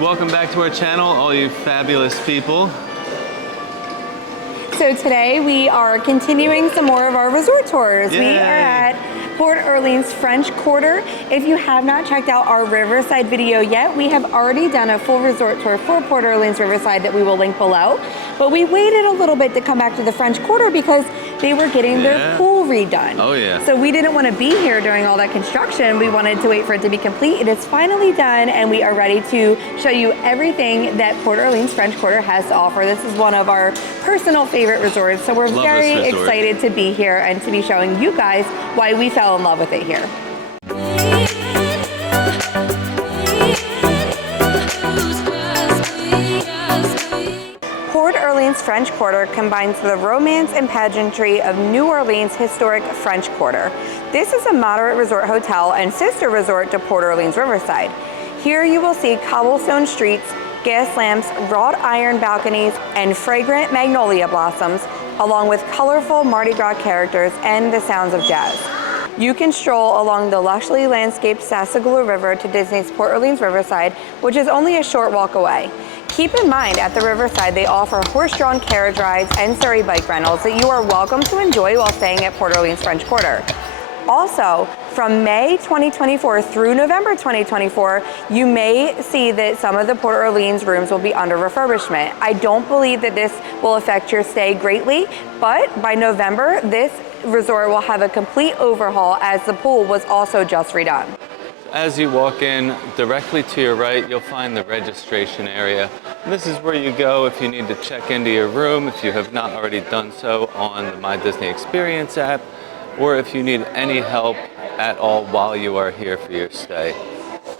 Welcome back to our channel, all you fabulous people. So today we are continuing some more of our resort tours. Yay. We are at Port Orleans French Quarter. If you have not checked out our Riverside video yet, we have already done a full resort tour for Port Orleans Riverside that we will link below. But we waited a little bit to come back to the French Quarter because they were getting their pool redone. Oh yeah. So we didn't want to be here during all that construction. We wanted to wait for it to be complete. It is finally done and we are ready to show you everything that Port Orleans French Quarter has to offer. This is one of our personal favorite resorts. So we're very excited to be here and to be showing you guys why we fell in love with it here. Port Orleans French Quarter combines the romance and pageantry of New Orleans' historic French Quarter. This is a moderate resort hotel and sister resort to Port Orleans Riverside. Here you will see cobblestone streets, gas lamps, wrought iron balconies, and fragrant magnolia blossoms, along with colorful Mardi Gras characters and the sounds of jazz. You can stroll along the lushly landscaped Sassagoula River to Disney's Port Orleans Riverside, which is only a short walk away. Keep in mind, at the Riverside, they offer horse-drawn carriage rides and Surrey bike rentals that you are welcome to enjoy while staying at Port Orleans French Quarter. Also, from May 2024 through November 2024, you may see that some of the Port Orleans rooms will be under refurbishment. I don't believe that this will affect your stay greatly, but by November, this resort will have a complete overhaul as the pool was also just redone. As you walk in, directly to your right, you'll find the registration area. And this is where you go if you need to check into your room, if you have not already done so on the My Disney Experience app, or if you need any help at all while you are here for your stay.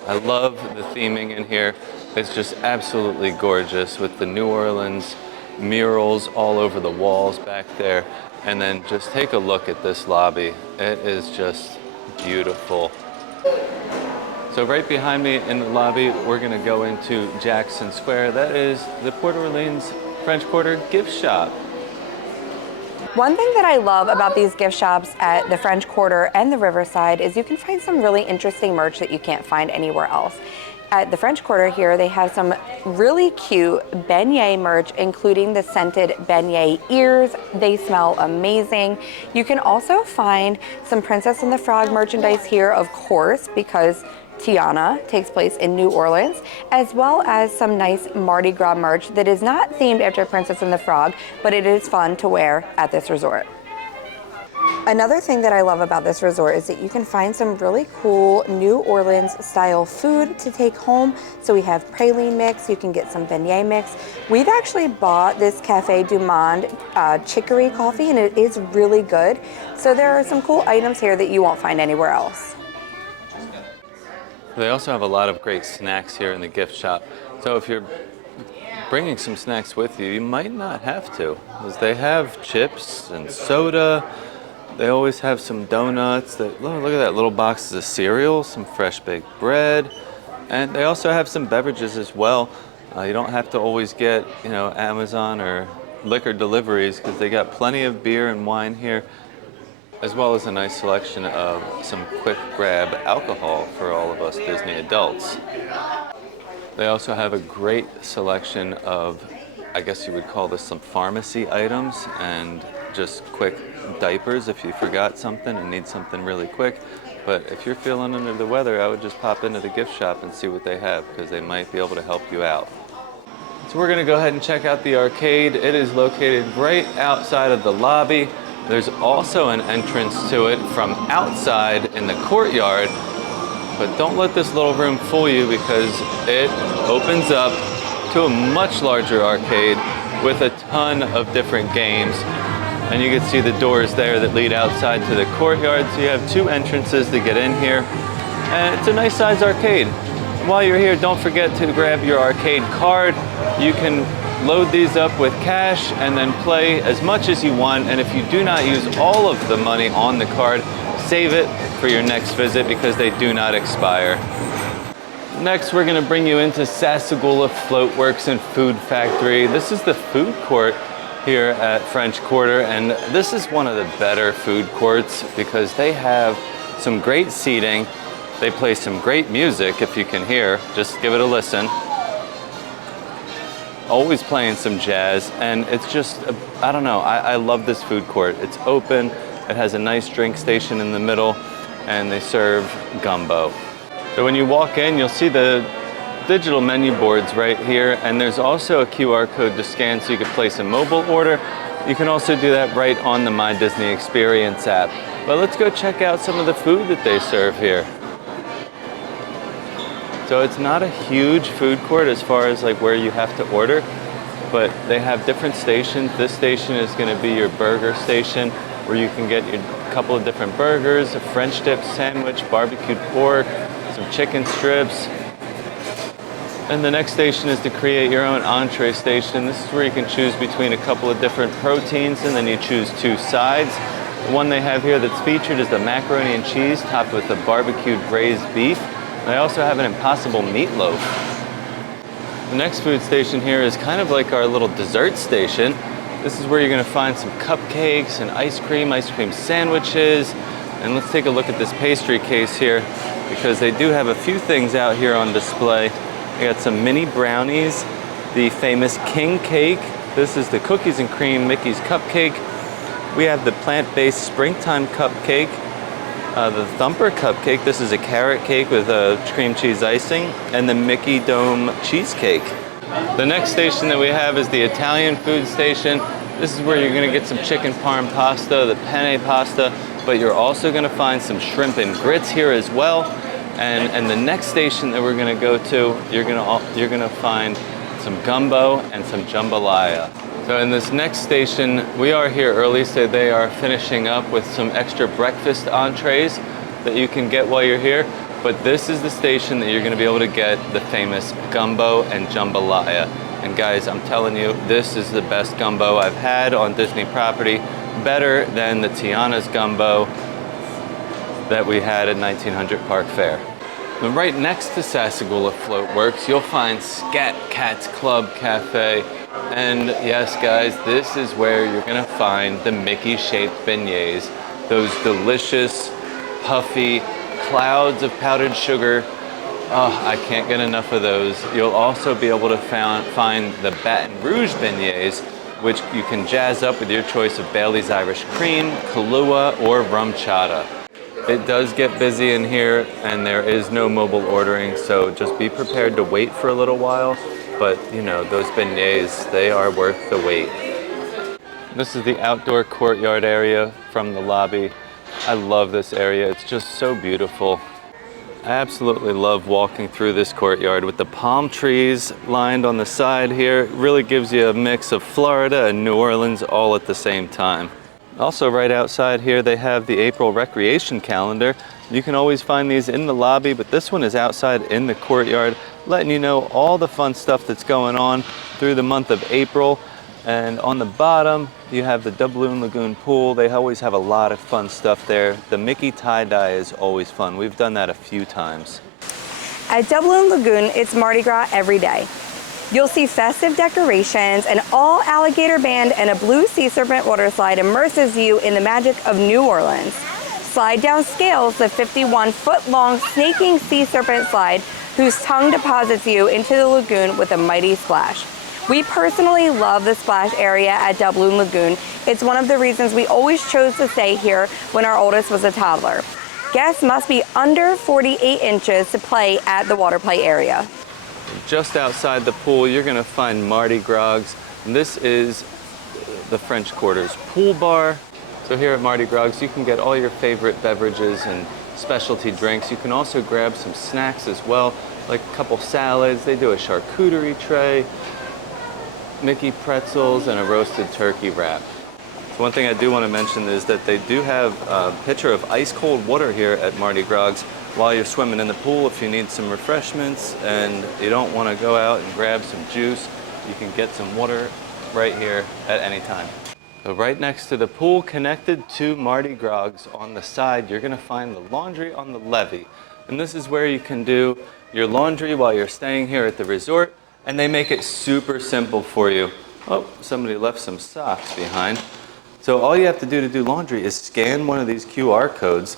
I love the theming in here. It's just absolutely gorgeous with the New Orleans murals all over the walls back there. And then just take a look at this lobby. It is just beautiful. So right behind me in the lobby, we're gonna go into Jackson Square. That is the Port Orleans French Quarter gift shop. One thing that I love about these gift shops at the French Quarter and the Riverside is you can find some really interesting merch that you can't find anywhere else. At the French Quarter here, they have some really cute beignet merch, including the scented beignet ears. They smell amazing. You can also find some Princess and the Frog merchandise here, of course, because Tiana takes place in New Orleans, as well as some nice Mardi Gras merch that is not themed after Princess and the Frog, but it is fun to wear at this resort. Another thing that I love about this resort is that you can find some really cool New Orleans style food to take home. So we have praline mix, you can get some beignet mix. We've actually bought this Cafe du Monde chicory coffee and it is really good. So there are some cool items here that you won't find anywhere else. They also have a lot of great snacks here in the gift shop. So if you're bringing some snacks with you, you might not have to, because they have chips and soda. They always have some donuts. Look at that, little boxes of cereal, some fresh baked bread, and they also have some beverages as well. You don't have to always get, Amazon or liquor deliveries, because they got plenty of beer and wine here, as well as a nice selection of some quick grab alcohol for all of us Disney adults. They also have a great selection of, I guess you would call this some pharmacy items, and just quick diapers if you forgot something and need something really quick. But if you're feeling under the weather, I would just pop into the gift shop and see what they have, because they might be able to help you out. So we're gonna go ahead and check out the arcade. It is located right outside of the lobby. There's also an entrance to it from outside in the courtyard, but don't let this little room fool you, because it opens up to a much larger arcade with a ton of different games. And you can see the doors there that lead outside to the courtyard. So you have two entrances to get in here. And it's a nice size arcade. And while you're here, don't forget to grab your arcade card. You can load these up with cash and then play as much as you want. And if you do not use all of the money on the card, save it for your next visit, because they do not expire. Next, we're gonna bring you into Sassagoula Floatworks and Food Factory. This is the food court here at French Quarter, and this is one of the better food courts because they have some great seating. They play some great music, if you can hear. Just give it a listen. always playing some jazz, and it's just, I don't know, I love this food court. It's open, it has a nice drink station in the middle, and they serve gumbo. So when you walk in, you'll see the digital menu boards right here, and there's also a QR code to scan so you can place a mobile order. You can also do that right on the My Disney Experience app. But let's go check out some of the food that they serve here. So it's not a huge food court as far as like where you have to order, but they have different stations. This station is going to be your burger station, where you can get a couple of different burgers, a French dip sandwich, barbecued pork, some chicken strips. And the next station is to create your own entree station. This is where you can choose between a couple of different proteins, and then you choose 2 sides. The one they have here that's featured is the macaroni and cheese topped with the barbecued braised beef. They also have an impossible meatloaf. The next food station here is kind of like our little dessert station. This is where you're going to find some cupcakes and ice cream sandwiches. And let's take a look at this pastry case here, because they do have a few things out here on display. We got some mini brownies, the famous king cake. This is the cookies and cream Mickey's cupcake. We have the plant-based springtime cupcake, the thumper cupcake. This is a carrot cake with cream cheese icing, and the Mickey Dome cheesecake. The next station that we have is the Italian food station. This is where you're gonna get some chicken parm pasta, the penne pasta, but you're also gonna find some shrimp and grits here as well. And the next station that we're gonna go to, you're gonna find some gumbo and some jambalaya. So in this next station, we are here early, so they are finishing up with some extra breakfast entrees that you can get while you're here. But this is the station that you're gonna be able to get the famous gumbo and jambalaya. And guys, I'm telling you, this is the best gumbo I've had on Disney property, better than the Tiana's gumbo that we had at 1900 Park Fair. And right next to Sassagoula Floatworks, you'll find Scat Cat's Club Cafe. And yes, guys, this is where you're gonna find the Mickey-shaped beignets. Those delicious, puffy clouds of powdered sugar. Oh, I can't get enough of those. You'll also be able to find the Baton Rouge beignets, which you can jazz up with your choice of Bailey's Irish Cream, Kahlua, or rum chata. It does get busy in here, and there is no mobile ordering, so just be prepared to wait for a little while. But you know, those beignets, they are worth the wait. This is the outdoor courtyard area from the lobby. I love this area. It's just so beautiful. I absolutely love walking through this courtyard with the palm trees lined on the side here. It really gives you a mix of Florida and New Orleans all at the same time. Also right outside here, they have the April recreation calendar. You can always find these in the lobby, but this one is outside in the courtyard, letting you know all the fun stuff that's going on through the month of April. And on the bottom, you have the Dubloon Lagoon pool. They always have a lot of fun stuff there. The Mickey tie-dye is always fun. We've done that a few times. At Dubloon Lagoon, it's Mardi Gras every day. You'll see festive decorations, an all-alligator band, and a blue sea serpent water slide immerses you in the magic of New Orleans. Slide down scales the 51-foot-long snaking sea serpent slide, whose tongue deposits you into the lagoon with a mighty splash. We personally love the splash area at Dubloon Lagoon. It's one of the reasons we always chose to stay here when our oldest was a toddler. Guests must be under 48 inches to play at the water play area. Just outside the pool, you're gonna find Marty Grogs. And this is the French Quarter's pool bar. So here at Marty Grogs, you can get all your favorite beverages and specialty drinks. You can also grab some snacks as well, like a couple salads. They do a charcuterie tray, Mickey pretzels, and a roasted turkey wrap. So one thing I do want to mention is that they do have a pitcher of ice cold water here at Mardi Grogs while you're swimming in the pool. If you need some refreshments and you don't want to go out and grab some juice, you can get some water right here at any time. So right next to the pool, connected to Marty Grogs on the side, you're going to find the laundry on the levee. And this is where you can do your laundry while you're staying here at the resort, and they make it super simple for you. Oh, somebody left some socks behind. So all you have to do laundry is scan one of these QR codes,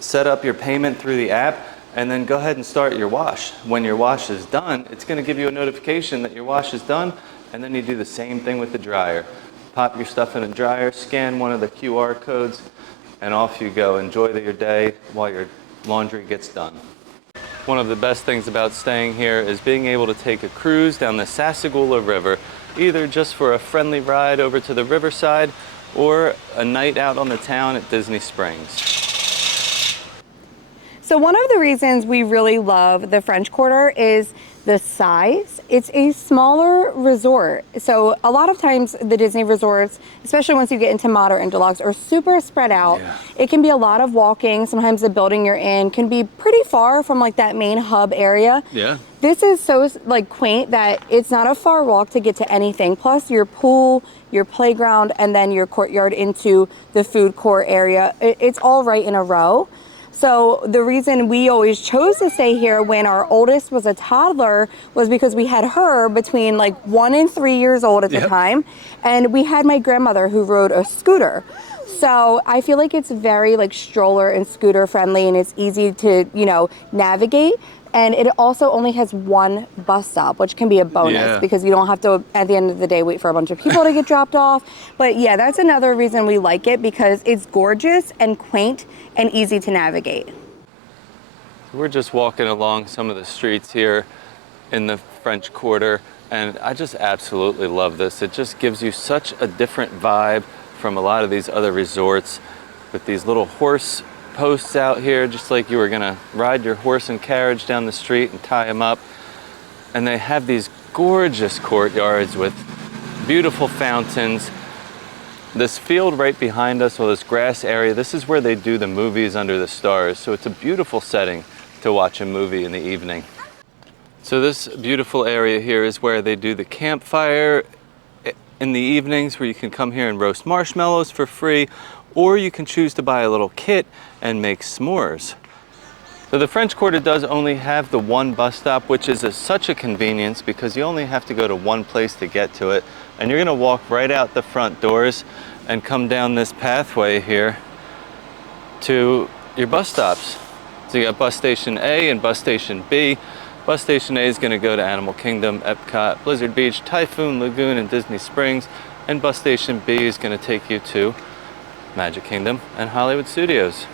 set up your payment through the app, and then go ahead and start your wash. When your wash is done, it's going to give you a notification that your wash is done, and then you do the same thing with the dryer. Pop your stuff in a dryer, scan one of the QR codes, and off you go. Enjoy your day while your laundry gets done. One of the best things about staying here is being able to take a cruise down the Sassagoula River, either just for a friendly ride over to the riverside or a night out on the town at Disney Springs. So one of the reasons we really love the French Quarter is the size. It's a smaller resort. So a lot of times the Disney resorts, especially once you get into moderate and deluxe, are super spread out. Yeah. It can be a lot of walking. Sometimes the building you're in can be pretty far from like that main hub area. Yeah. This is so like quaint that it's not a far walk to get to anything. Plus your pool, your playground, and then your courtyard into the food court area. It's all right in a row. So the reason we always chose to stay here when our oldest was a toddler was because we had her between like 1 and 3 years old at the time. And we had my grandmother who rode a scooter. So I feel like it's very like stroller and scooter friendly, and it's easy to, you know, navigate. And it also only has one bus stop, which can be a bonus because you don't have to, at the end of the day, wait for a bunch of people to get dropped off. But yeah, that's another reason we like it, because it's gorgeous and quaint and easy to navigate. We're just walking along some of the streets here in the French Quarter, and I just absolutely love this. It just gives you such a different vibe from a lot of these other resorts, with these little horse posts out here, just like you were gonna ride your horse and carriage down the street and tie them up. And they have these gorgeous courtyards with beautiful fountains. This field right behind us, or this grass area, this is where they do the movies under the stars. So it's a beautiful setting to watch a movie in the evening. So this beautiful area here is where they do the campfire in the evenings, where you can come here and roast marshmallows for free, or you can choose to buy a little kit and make s'mores. So the French Quarter does only have the one bus stop, which is such a convenience because you only have to go to one place to get to it. And you're gonna walk right out the front doors and come down this pathway here to your bus stops. So you got bus station A and bus station B. Bus station A is gonna go to Animal Kingdom, Epcot, Blizzard Beach, Typhoon Lagoon, and Disney Springs. And bus station B is gonna take you to Magic Kingdom and Hollywood Studios.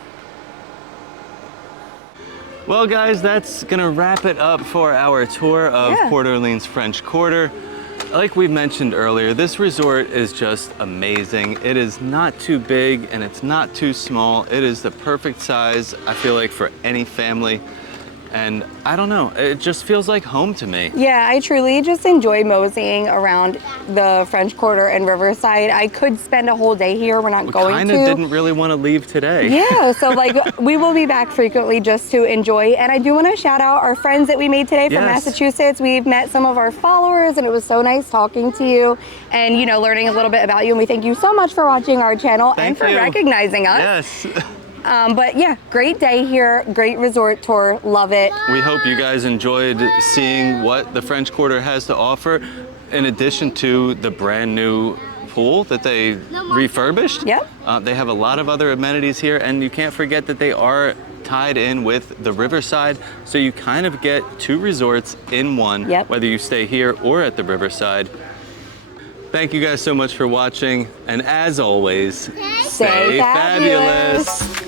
Well guys, that's gonna wrap it up for our tour of Port Orleans French Quarter. Like we mentioned earlier, this resort is just amazing. It is not too big and it's not too small. It is the perfect size, I feel like, for any family. And I don't know, it just feels like home to me. Yeah, I truly just enjoy moseying around the French Quarter and Riverside. I could spend a whole day here. We're not going to. We kind of didn't really want to leave today. Yeah, so like we will be back frequently just to enjoy. And I do want to shout out our friends that we made today from Massachusetts. We've met some of our followers, and it was so nice talking to you and, you know, learning a little bit about you. And we thank you so much for watching our channel and for recognizing us. Yes. But yeah, great day here, great resort tour, love it. We hope you guys enjoyed seeing what the French Quarter has to offer, in addition to the brand new pool that they refurbished. Yep. They have a lot of other amenities here, and you can't forget that they are tied in with the Riverside, so you kind of get two resorts in one, whether you stay here or at the Riverside. Thank you guys so much for watching, and as always, stay fabulous.